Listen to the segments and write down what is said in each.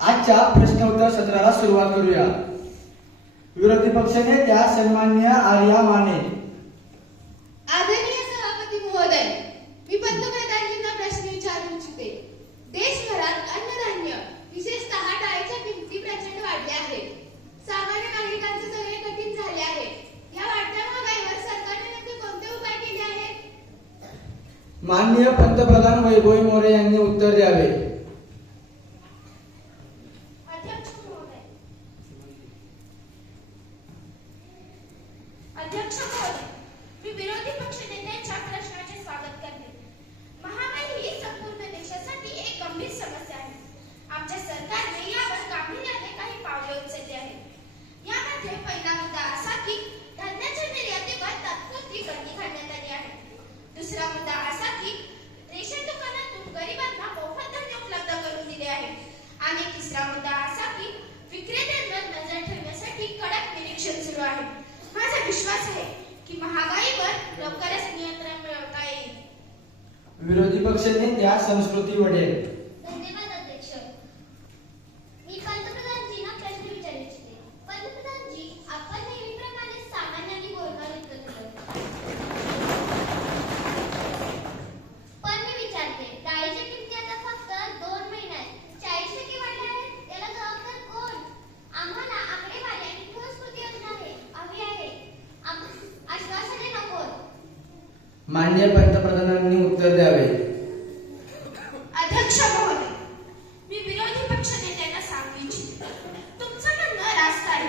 आजच्या प्रश्नोत्तर सत्राला सुरुवात करूया. विरोधी पक्षनेत्या सन्मान्य आर्या माने. आदरणीय सभापती महोदय मी पंतप्रधानांना प्रश्न विचारू इच्छिते. देशभरात अन्नधान्य विशेषतः डाळीच्या किमती प्रचंड वाढल्या आहेत. सामान्य नागरिकांचे सगळे कठीण झाले आहे या वाढत्या महागाईवर सरकारने नेमके कोणते उपाय केले आहेत? माननीय पंतप्रधान वैभव मोरे यांनी उत्तर द्यावे अध्यक्ष महोदय अध्यक्ष महोदय मी विरोधी पक्ष नेत्यांच्या प्रश्नाचे स्वागत करते महागाई ही संपूर्ण देशासाठी एक गंभीर समस्या आहे आमच्या सरकारने यावर गांभीर्याने काही पावले उचलली आहेत यामध्ये पहिला मुद्दा असा की धान्याच्या निर्यातीवर तात्पुरती बंदी घालण्यात आली आहे दुसरा मुद्दा असा की रेशन दुकानातून गरिबांना मोफत धान्य उपलब्ध करून दिले आहे. आणि तिसरा मुद्दा असा की विक्रेत्यांवर नजर ठेवण्यासाठी कडक निरीक्षण सुरू आहे. माझा विश्वास आहे की महागाईवर लवकरच नियंत्रण मिळवता येईल. विरोधी पक्षनेत्या संस्कृती वडेल धन्यवाद अध्यक्ष मी पंतप्रधानजींना प्रश्न विचारू इच्छिते पंतप्रधानजी आपण नेहमीप्रमाणे सामान्यांनी बोलणार उत्तर पण मी विचारते डाळीच्या किमती आता फक्त दोन महिन्यात चाळीस टक्के वाढल्या आहेत याला जबाबदार कोण आम्हाला आकडेवारी आणि ठोस कृती योजना आहे हवी आहे आम- आश्वासने नको माननीय पंतप्रधानांनी उत्तर द्यावे अध्यक्ष महोदय मी विरोधी पक्ष नेत्यांना सांगू इच्छिते तुमचं म्हणणं रास्त आहे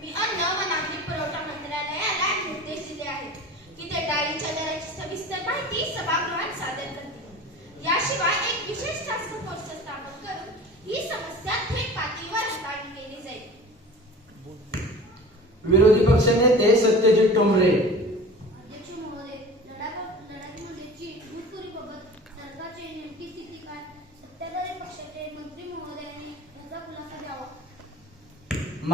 मी अन्न व नागरी पुरवठा मंत्रालयाला निर्देश दिले आहेत की ते डाळीच्या दराची सविस्तर माहिती सभागृहात सादर करतील याशिवाय एक विशेष टास्क स्थापन करून ही समस्या थेट पातळीवर जाईल. विरोधी सत्यजित महोदयांनी याचा खुलासा द्यावा.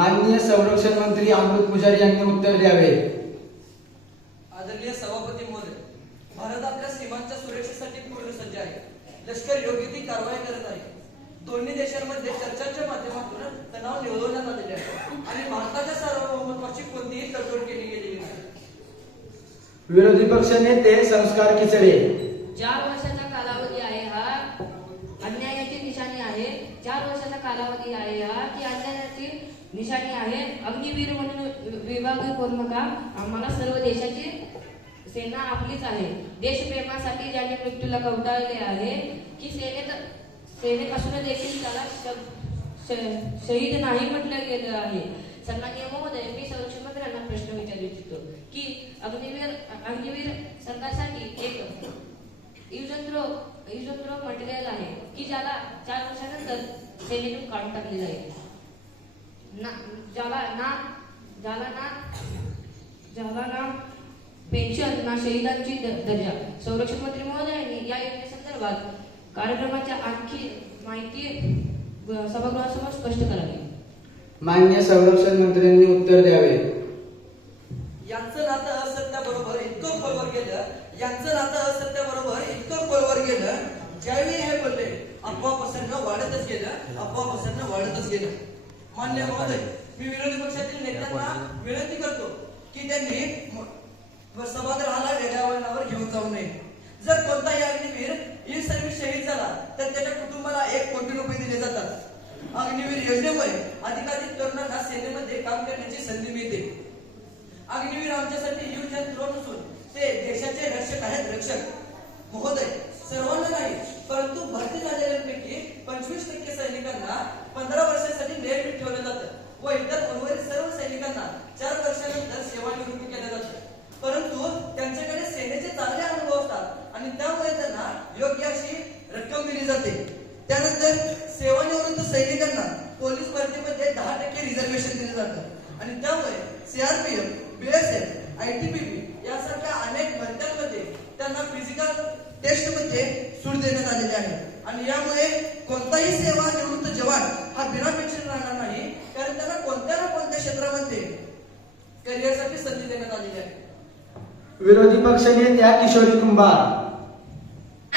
माननीय संरक्षण मंत्री अमृत पुजारी यांनी उत्तर द्यावे आदरणीय सभापती महोदय भारत आपल्या सीमांच्या सुरक्षेसाठी पूर्ण सज्ज आहे लष्कर योग्य ती कारवाई करत आहे. दोन्ही देशांमध्ये चर्चांच्या माध्यमातून तणाव निवडवण्यात आलेले आहे. आणि भारताच्या सार्वभौमत्वाची कोणतीही तडजोड केली गेलेली नाही. विरोधी पक्षनेते संस्कार खिचडे. चार वर्षाचा कालावधी आहे हा. अन्यायाची निशाणी आहे. चार वर्षाचा कालावधी आहे हा. ती अन्यायाची निशाणी आहे. अग्निवीर म्हणून विभाग करू नका. आम्हाला सर्व देशाची सेना आपलीच आहे. देशप्रेमासाठी ज्याने मृत्यूला कवटाळले आहे की सेनेत सेनेत असून देखील त्याला श- शहीद नाही म्हटलं गेलं आहे. सन्मान्य महोदय मी संरक्षण मंत्र्यांना प्रश्न विचारू इच्छितो की अग्निवीर अग्निवीर सरकारसाठी एक युजंत्रो युजंत्रो मटेरियल आहे की ज्याला चार वर्षानंतर सेनेतून काढून टाकले जाईल ना ज्याला ना ज्याला ना ज्याला ना पेन्शन ना शहीदांची द- दर्जा. संरक्षण मंत्री महोदयांनी या योजनेसंदर्भात कार्यक्रमाच्या आणखी माहिती सभागृहासमोर स्पष्ट करावी. माननीय संरक्षण मंत्र्यांनी उत्तर द्यावे. यांचं नातं असत्याबरोबर इतकं खोलवर गेलं यांचं नातं असत्याबरोबर इतकं खोलवर गेलं ज्यावेळी हे बोलले अफवा पसरणं वाढतच गेलं अफवा पसरणं वाढतच गेलं. मान्य महोदय मी विरोधी पक्षातील नेत्यांना विनंती करतो की त्यांनी म- सभागृहाला वेगळ्या वळणावर घेऊन जाऊ नये. जर कोणताही अग्निवीर इन सर्व्हिस शहीद झाला तर त्याच्या कुटुंबाला एक कोटी रुपये दिले जातात. अग्निवीर योजनेमुळे अधिकाधिक तरुणांना सेनेमध्ये काम करण्याची संधी मिळते. अग्निवीर आमच्यासाठी युद्ध अँड थ्रो नसून ते देशाचे रक्षक आहेत रक्षक. महोदय सर्वांना नाही परंतु भरती झालेल्यांपैकी पंचवीस टक्के सैनिकांना पंधरा वर्षांसाठी नियमित ठेवलं जातं व इतर उर्वरित सर्व सैनिकांना चार वर्षानंतर सेवानिवृत्ती केलं जातं परंतु त्यांच्याकडे सेनेचे चांगले अनुभव असतात आणि त्यामुळे त्यांना योग्य अशी रक्कम दिली जाते. त्यानंतर सेवानिवृत्त सैनिकांना पोलीस भरतीमध्ये दहा टक्के रिझर्वेशन दिलं जातं. आणि त्यामुळे सीआरपीएफ बीएसएफ आयटीबीपी यासारख्या अनेक भरत्यांमध्ये त्यांना फिजिकल टेस्टमध्ये सूट देण्यात आलेली आहे. आणि यामुळे कोणताही सेवा निवृत्त जवान हा बिना पेन्शन राहणार नाही कारण त्यांना कोणत्या ना कोणत्या क्षेत्रामध्ये करिअरसाठी संधी देण्यात आलेली आहे. विरोधी पक्षनेत्या किशोरी कुंभार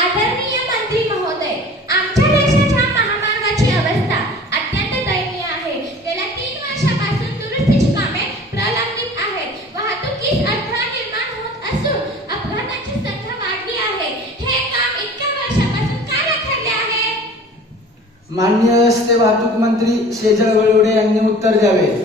आदरणीय मंत्री महोदय आमच्या देशाच्या महामार्गाची अवस्था अत्यंत दयनीय आहे. गेल्या तीन वर्षापासून दुरुस्तीची कामे प्रलंबित आहेत. वाहतुकीस अडथळा निर्माण होत असून अपघाताची संख्या वाढली आहे. हे काम इतक्या वर्षापासून का रखडले आहे? मान्य असते वाहतूक मंत्री शेजळ वळवडे यांनी उत्तर द्यावे.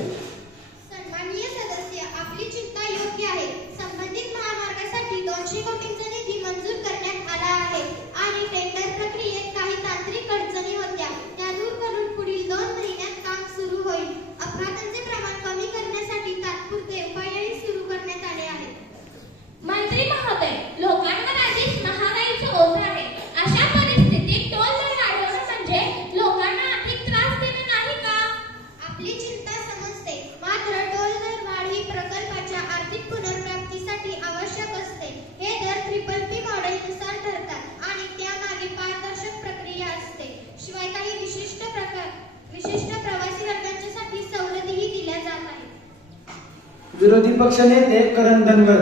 विरोधी पक्ष नेते करण धनगर.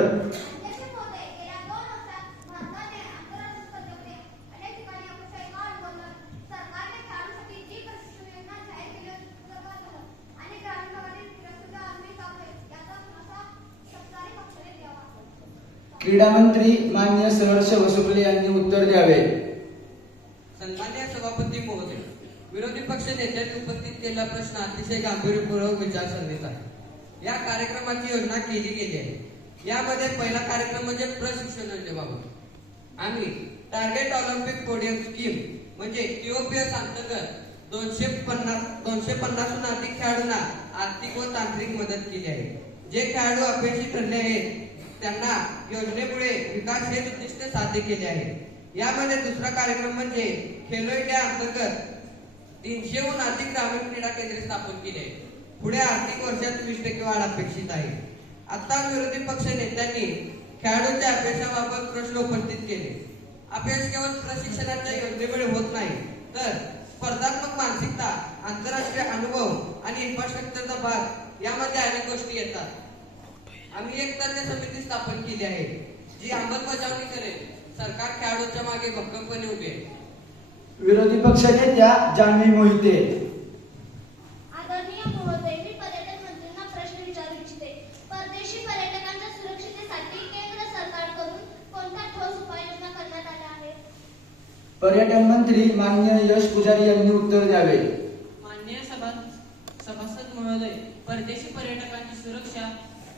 क्रीडा मंत्री मान्य सहर्ष वसुपले यांनी उत्तर द्यावे. सन्मान्य सभापती महोदय विरोधी पक्ष नेत्यांनी उपस्थित केलेला प्रश्न अतिशय गांभीर्यपूर्वक विचारसरणीचा आहे. या कार्यक्रमाची योजना केली गेली आहे. यामध्ये पहिला कार्यक्रम म्हणजे प्रशिक्षण योजनेबाबत आम्ही टार्गेट ऑलिम्पिक पोडियम स्कीम म्हणजे टीओपीएस अंतर्गत दोनशे पन्नास दोनशे पन्नासहून अधिक खेळाडूंना आर्थिक व तांत्रिक मदत केली आहे. जे खेळाडू अपयशी ठरले आहेत त्यांना योजनेमुळे विकास हे उद्दिष्ट साध्य केले आहे यामध्ये दुसरा कार्यक्रम म्हणजे खेलो इंडिया अंतर्गत तीनशेहून अधिक ग्रामीण क्रीडा केंद्रे स्थापन केली आहे पुढे आर्थिक वर्षात वीस टक्के वाढ अपेक्षित आहे. आता विरोधी पक्ष नेत्यांनी खेळाडूंच्या अभ्यासाबाबत प्रश्न उपस्थित केले. अभ्यास केवळ प्रशिक्षणाच्या योजनेमुळे होत नाही तर स्पर्धात्मक मानसिकता आंतरराष्ट्रीय अनुभव आणि इन्फ्रास्ट्रक्चरचा भाग यामध्ये अनेक गोष्टी येतात. आम्ही एक तज्ञ समिती स्थापन केली आहे जी अंमलबजावणी करेल. सरकार खेळाडूंच्या मागे भक्कमपणे उभे आहे. विरोधी पक्षनेत्या जान्हवी मोहिते आदरणीय महोदय मी पर्यटन मंत्र्यांना प्रश्न विचारू इच्छिते परदेशी पर्यटकांच्या सुरक्षितेसाठी केंद्र सरकारकडून कोणत्या ठोस उपाययोजना करण्यात आल्या आहेत पर्यटन मंत्री मान्य यश पुजारी यांनी उत्तर द्यावे. मान्य सभासद महोदय परदेशी पर्यटकांची सुरक्षा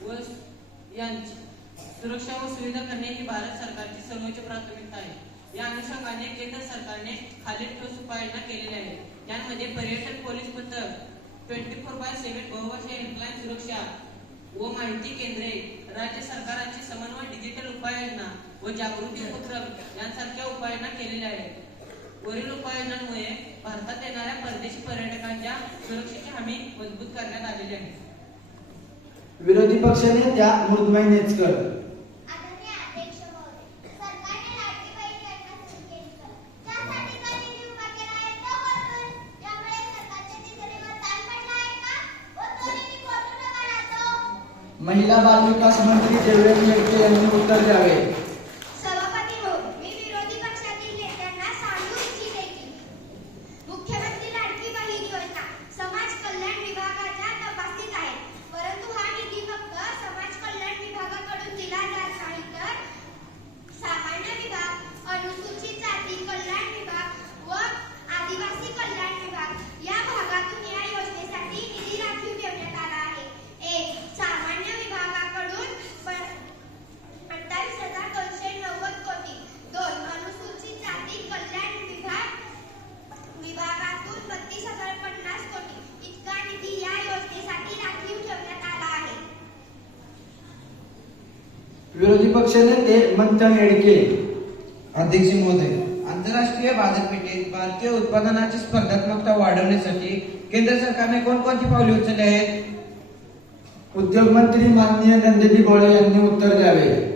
व यांची सुरक्षा व सुविधा करणे ही भारत सरकारची सर्वोच्च प्राथमिकता आहे. या अनुषंगाने केंद्र सरकारने खालील ठोस उपाययोजना केलेल्या आहेत. यामध्ये पर्यटन पोलीस पथक ट्वेंटी फोर बाय सेव्हन बहुभाषा हेल्पलाईन सुरक्षा व माहिती केंद्रे राज्य सरकारांची समन्वय डिजिटल उपाययोजना व जागृती उपक्रम यांसारख्या उपाययोजना केलेल्या आहेत. वरील उपाययोजनांमुळे भारतात येणाऱ्या परदेशी पर्यटकांच्या सुरक्षेची हमी मजबूत करण्यात आलेली आहे. विरोधी पक्षनेत्या मृदुमय नेचकर आदरणीय अध्यक्ष महोदय सरकारने लाडकी बहीण योजना सुरू केली तर त्यासाठी जो निधी उभा केला आहे तो कोठून यामुळे सरकारच्या तिजोरीवर ताण पडला आहे का व तो निधी कोठून आला तो महिला बाल विकास मंत्री देवयानी येडके यांनी उत्तर द्यावे सभापती हो मी विरोधी पक्षातील नेत्यांना सांगू इच्छिते की मुख्यमंत्री लाडकी बहीण योजना समाज कल्याण विभागाच्या तपासणीत आहे परंतु हा निधी फक्त समाज कल्याण विभागाकडून दिला जात नाही तर सामान्य विभाग अनुसूचित जाती कल्याण विभाग व आदिवासी कल्याण विभाग या भागातून या योजनेसाठी निधी राखीव ठेवण्यात आला आहे एक सामान्य विभागाकडून प- अठ्ठावीस हजार दोनशे नव्वद कोटी दोन अनुसूचित जाती कल्याण विभाग विभागातून बत्तीस हजार पन्नास कोटी इतका निधी या योजनेसाठी राखीव ठेवण्यात आला आहे विरोधी पक्षनेते मंथन येडके अध्यक्ष महोदय आंतरराष्ट्रीय बाजारपेठेत भारतीय उत्पादनाची स्पर्धात्मकता वाढवण्यासाठी केंद्र सरकारने कोणकोणती पावले उचलली आहेत? उद्योग मंत्री माननीय नंदिनी गोळे यांनी उत्तर द्यावे.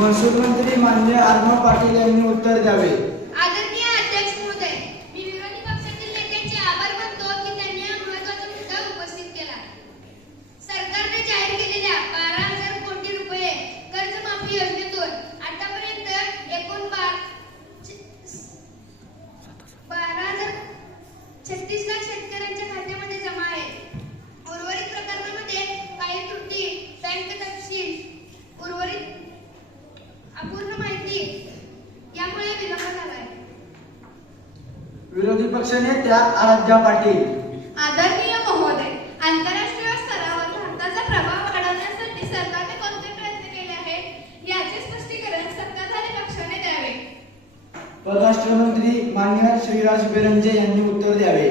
महसूल मंत्री मान्य आर्मा पाटील यांनी उत्तर द्यावे. पूजा पाटील. आदरणीय महोदय आंतरराष्ट्रीय स्तरावर भारताचा प्रभाव वाढवण्यासाठी सरकारने कोणते प्रयत्न केले आहेत? याचे स्पष्टीकरण सत्ताधारी पक्षाने द्यावे. परराष्ट्र मंत्री माननीय श्रीराज बेरंजे यांनी उत्तर द्यावे.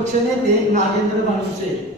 को क्षण येते नागेंद्र भानुसे